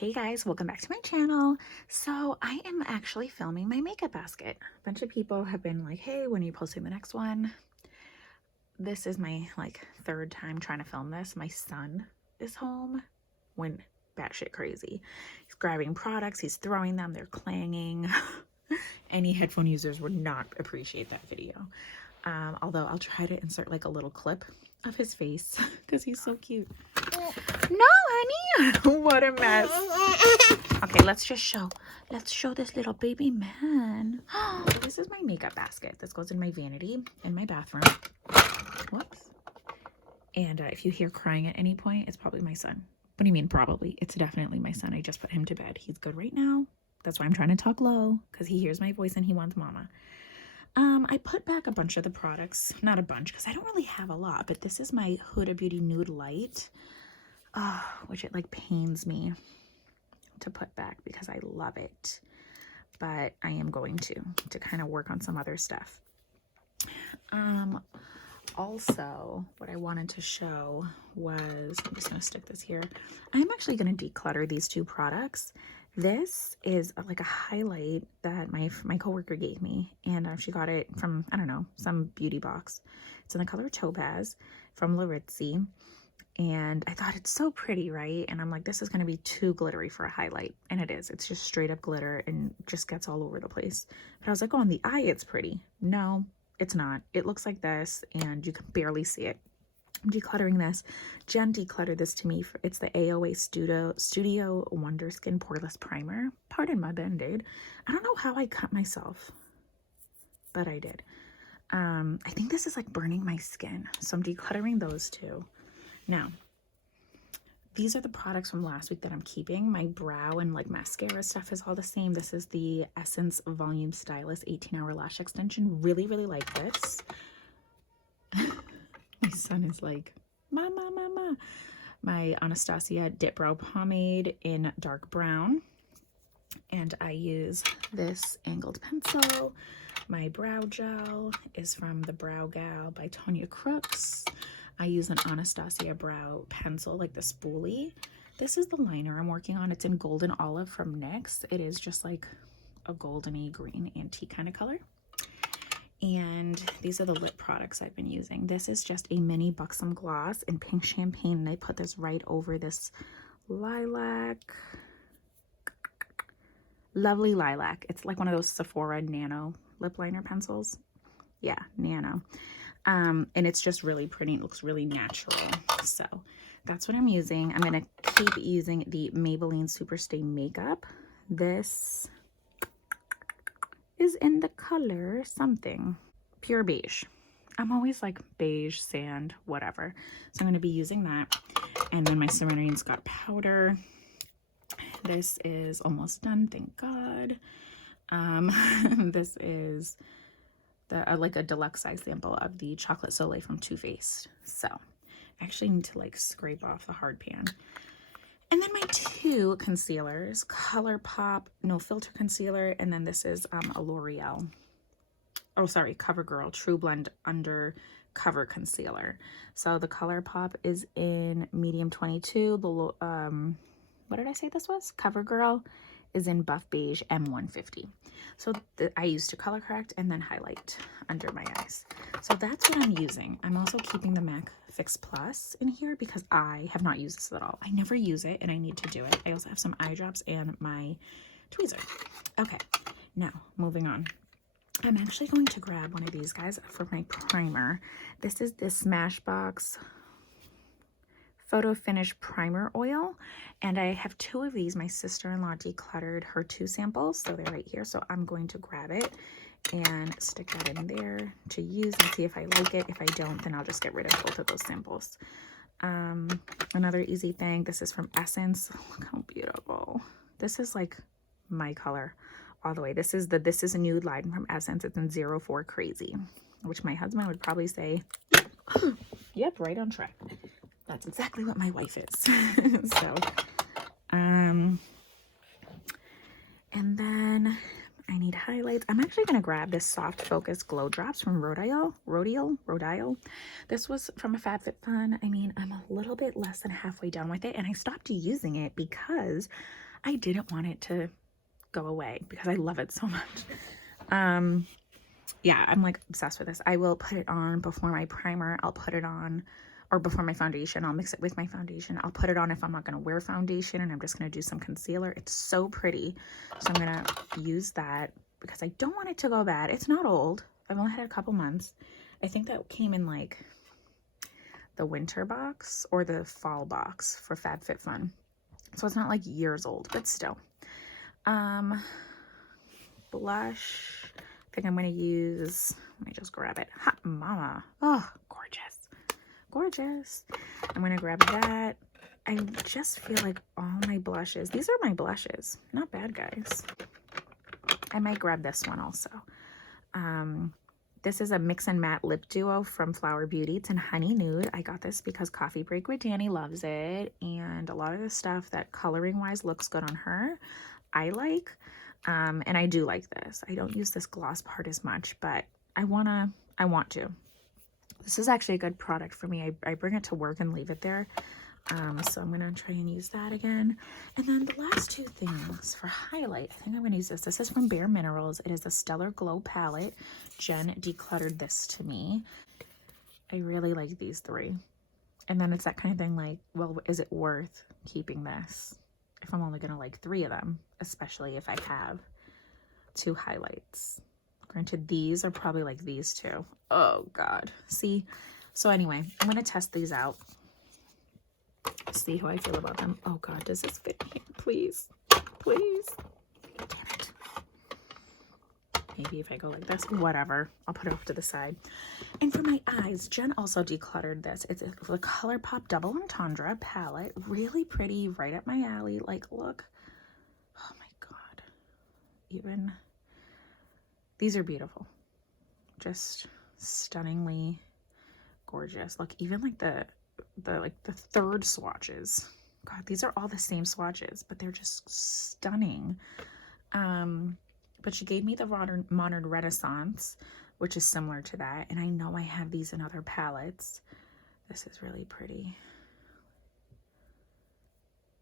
Hey guys, welcome back to my channel. So I am actually filming my makeup basket. A bunch of people have been like, hey, when are you posting the next one? This is my third time trying to film this. My son is home, went batshit crazy. He's grabbing products, he's throwing them, they're clanging. Any headphone users would not appreciate that video. Although I'll try to insert like a little clip of his face because he's so cute. No, honey. What a mess. Okay, let's show this little baby man. This is my makeup basket. This goes in my vanity in my bathroom. Whoops. And if you hear crying at any point, it's probably my son. What do you mean probably? It's definitely my son. I just put him to bed. He's good right now. That's why I'm trying to talk low, because he hears my voice and he wants mama. I put back a bunch of the products. Not a bunch, because I don't really have a lot, but this is my Huda Beauty Nude Light. Which it like pains me to put back because I love it, but I am going to kind of work on some other stuff. Also what I wanted to show was, I'm just going to stick this here. I'm actually going to declutter these two products. This is like a highlight that my coworker gave me, and she got it from, I don't know, some beauty box. It's in the color Topaz from Laritzi. And I thought it's so pretty, right? And I'm like, this is going to be too glittery for a highlight. And it is. It's just straight up glitter and just gets all over the place. But I was like, oh, on the eye, it's pretty. No, it's not. It looks like this, and you can barely see it. I'm decluttering this. Jen decluttered this to me. It's the AOA Studio Wonder Skin Poreless Primer. Pardon my Band-Aid. I don't know how I cut myself, but I did. I think this is like burning my skin. So I'm decluttering those two. Now, these are the products from last week that I'm keeping. My brow and like mascara stuff is all the same. This is the Essence Volume Stylist 18-Hour Lash Extension. Really, really like this. My son is like, mama, mama. My Anastasia Dip Brow Pomade in dark brown. And I use this angled pencil. My brow gel is from the Brow Gal by Tonya Crooks. I use an Anastasia brow pencil, like the spoolie. This is the liner I'm working on. It's in Golden Olive from NYX. It is just like a goldeny green antique kind of color. And these are the lip products I've been using. This is just a mini Buxom gloss in pink champagne. And I put this right over this lilac. Lovely lilac. It's like one of those Sephora Nano lip liner pencils. Yeah, Nano. And it's just really pretty. It looks really natural. So that's what I'm using. I'm going to keep using the Maybelline Superstay Makeup. This is in the color something. Pure beige. I'm always like beige, sand, whatever. So I'm going to be using that. And then my Serenity Scott powder. This is almost done, thank God. This is like a deluxe size sample of the Chocolate Soleil from Too Faced. So I actually need to like scrape off the hard pan. And then my two concealers, ColourPop No Filter Concealer, and then this is a L'Oreal, oh sorry, CoverGirl True Blend Undercover Concealer. So the ColourPop is in medium 22. The what did I say this was? CoverGirl is in buff beige M150. So I use to color correct and then highlight under my eyes. So that's what I'm using. I'm also keeping the MAC Fix Plus in here because I have not used this at all. I never use it and I need to do it. I also have some eye drops and my tweezer. Okay, now moving on. I'm actually going to grab one of these guys for my primer. This is this Smashbox Photo Finish Primer Oil, and I have two of these. My sister-in-law decluttered her two samples, so they're right here. So I'm going to grab it and stick that in there to use and see if I like it. If I don't, then I'll just get rid of both of those samples. Another easy thing, this is from Essence. Look how beautiful. This is like my color all the way. This is a nude line from Essence. It's in 04 Crazy, which my husband would probably say, yep, right on track. That's exactly what my wife is. So, and then I need highlights. I'm actually actually going to grab this Soft Focus Glow Drops from Rodile. This was from a FabFitFun. I mean, I'm a little bit less than halfway done with it, and I stopped using it because I didn't want it to go away because I love it so much. Yeah, I'm like obsessed with this. I will put it on before my primer. I'll put it on, or before my foundation. I'll mix it with my foundation. I'll put it on if I'm not going to wear foundation and I'm just going to do some concealer. It's so pretty. So I'm going to use that because I don't want it to go bad. It's not old. I've only had it a couple months. I think that came in like the winter box or the fall box for FabFitFun. So it's not like years old, but still. Blush. I think I'm going to use, let me just grab it. Hot Mama. Oh, gorgeous. Gorgeous. I'm going to grab that. I just feel like all my blushes, these are my blushes. Not bad, guys. I might grab this one also. This is a Mix and Matte Lip Duo from Flower Beauty. It's in Honey Nude. I got this because Coffee Break with Danny loves it. And a lot of the stuff that coloring-wise looks good on her, I like. And I do like this. I don't use this gloss part as much, but I want to. This is actually a good product for me. I bring it to work and leave it there. So I'm going to try and use that again. And then the last two things for highlight, I think I'm going to use this. This is from Bare Minerals. It is the Stellar Glow Palette. Jen decluttered this to me. I really like these three. And then it's that kind of thing like, well, is it worth keeping this if I'm only going to like 3 of them, especially if I have 2 highlights. Granted, these are probably like these two. Oh God. See? So anyway, I'm going to test these out. See how I feel about them. Oh God, does this fit me? Please. Please. Damn it. Maybe if I go like this, whatever. I'll put it off to the side. And for my eyes, Jen also decluttered this. It's the ColourPop Double Entendre palette. Really pretty, right up my alley. Like, look. Oh my God. Even, these are beautiful. Just stunningly gorgeous. Look, even like the third swatches. God, these are all the same swatches, but they're just stunning. But she gave me the Modern Renaissance, which is similar to that. And I know I have these in other palettes. This is really pretty.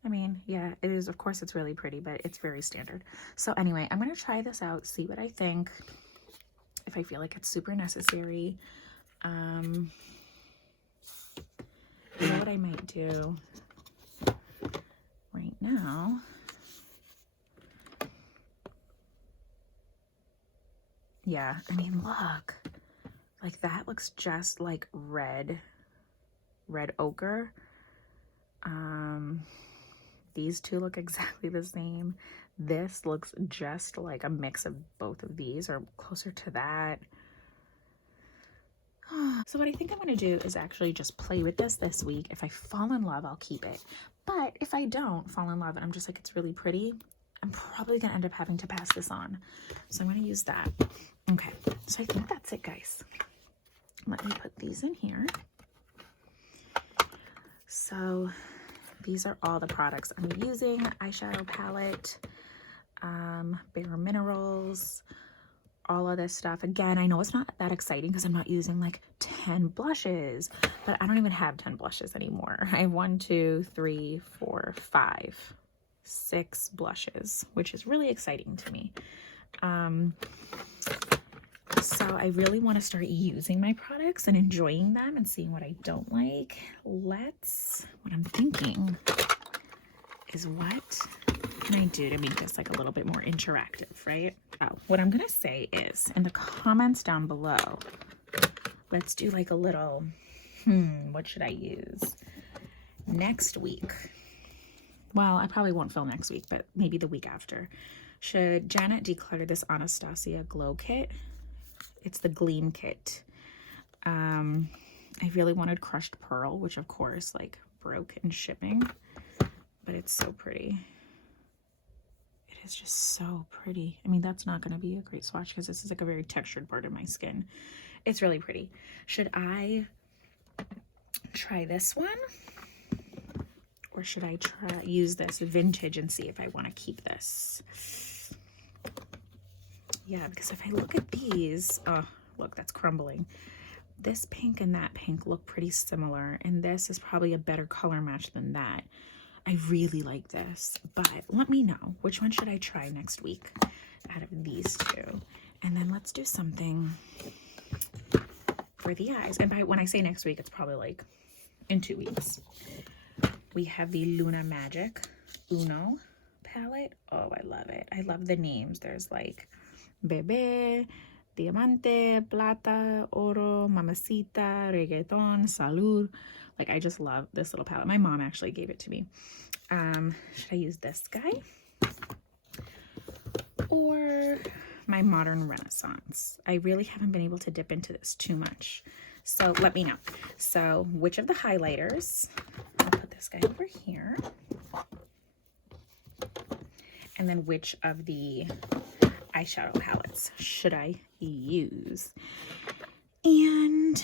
I mean, yeah, it is. Of course, it's really pretty, but it's very standard. So anyway, I'm going to try this out, see what I think. If I feel like it's super necessary. You know what I might do right now? Yeah, I mean, look. Like, that looks just like red ochre. These two look exactly the same. This looks just like a mix of both of these, or closer to that. So what I think I'm going to do is actually just play with this week. If I fall in love, I'll keep it. But if I don't fall in love and I'm just like, it's really pretty, I'm probably going to end up having to pass this on. So I'm going to use that. Okay, so I think that's it, guys. Let me put these in here. So these are all the products I'm using. Eyeshadow palette, Bare Minerals, all of this stuff. Again, I know it's not that exciting because I'm not using like 10 blushes, but I don't even have 10 blushes anymore. I have 1, 2, 3, 4, 5, 6 blushes, which is really exciting to me. So I really want to start using my products and enjoying them and seeing what I don't like. What I'm thinking is, what can I do to make this like a little bit more interactive, right? Oh, what I'm gonna say is, in the comments down below, let's do like a little, what should I use next week? Well, I probably won't film next week, but maybe the week after. Should Janet declutter this Anastasia Glow Kit? It's the Gleam Kit. I really wanted Crushed Pearl, which of course like broke in shipping, but it's so pretty. It is just so pretty. I mean, that's not going to be a great swatch because this is like a very textured part of my skin. It's really pretty. Should I try this one? Or should I use this vintage and see if I want to keep this? Yeah, because if I look at these, oh, look, that's crumbling. This pink and that pink look pretty similar, and this is probably a better color match than that. I really like this, but let me know, which one should I try next week out of these two? And then let's do something for the eyes. And by when I say next week, it's probably like in 2 weeks. We have the Luna Magic Uno palette. Oh, I love it. I love the names. There's like Bebé, Diamante, Plata, Oro, Mamacita, Reggaeton, Salud. Like, I just love this little palette. My mom actually gave it to me. Should I use this guy? Or my Modern Renaissance? I really haven't been able to dip into this too much. So let me know. So which of the highlighters, I'll put this guy over here. And then which of the eyeshadow palettes should I use? And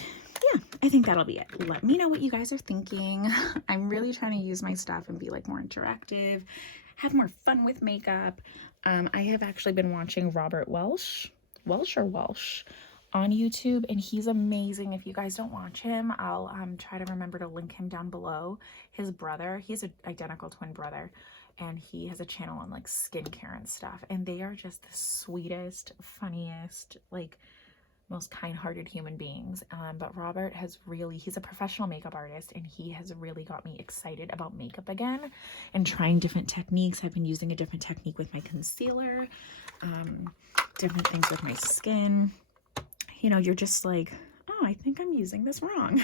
yeah, I think that'll be it. Let me know what you guys are thinking. I'm really trying to use my stuff and be like more interactive, have more fun with makeup. I have actually been watching Robert Welsh on YouTube, and he's amazing. If you guys don't watch him, I'll try to remember to link him down below. His brother, he's an identical twin brother, and he has a channel on like skincare and stuff, and they are just the sweetest, funniest, like most kind-hearted human beings. But Robert has really, he's a professional makeup artist, and he has really got me excited about makeup again and trying different techniques. I've been using a different technique with my concealer, different things with my skin. You know, you're just like, oh, I think I'm using this wrong.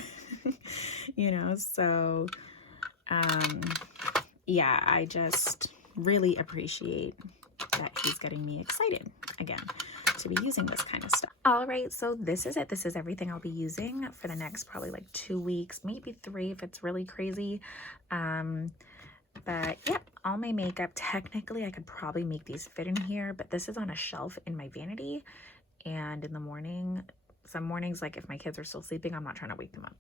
You know, so yeah, I just really appreciate that he's getting me excited again to be using this kind of stuff. All right, so this is it. This is everything I'll be using for the next probably like 2 weeks, maybe 3 if it's really crazy. But yeah, all my makeup. Technically, I could probably make these fit in here, but this is on a shelf in my vanity. And in the morning, some mornings, like if my kids are still sleeping, I'm not trying to wake them up.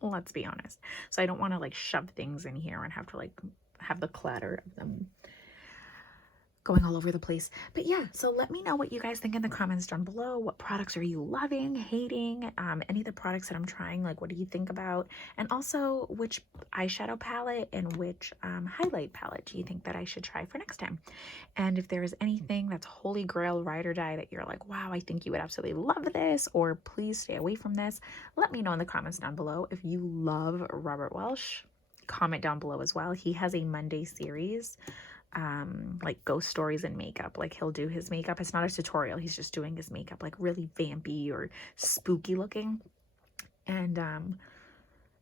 Let's be honest. So I don't want to like shove things in here and have to like have the clatter of them going all over the place. But yeah, so let me know what you guys think in the comments down below. What products are you loving, hating? Any of the products that I'm trying, like what do you think about? And also which eyeshadow palette and which highlight palette do you think that I should try for next time? And if there is anything that's holy grail, ride or die, that you're like, wow, I think you would absolutely love this, or please stay away from this, let me know in the comments down below. If you love Robert Welsh, comment down below as well. He has a Monday series, like ghost stories and makeup. Like he'll do his makeup. It's not a tutorial. He's just doing his makeup, like really vampy or spooky looking. And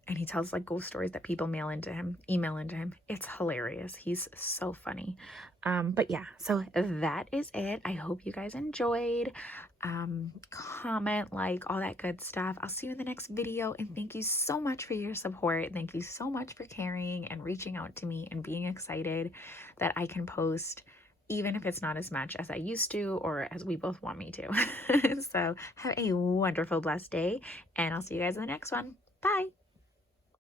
he tells like ghost stories that people email into him. It's hilarious. He's so funny. But yeah, so that is it. I hope you guys enjoyed. Comment, like, all that good stuff. I'll see you in the next video, and thank you so much for your support. Thank you so much for caring and reaching out to me and being excited that I can post, even if it's not as much as I used to or as we both want me to. So have a wonderful, blessed day, and I'll see you guys in the next one. Bye.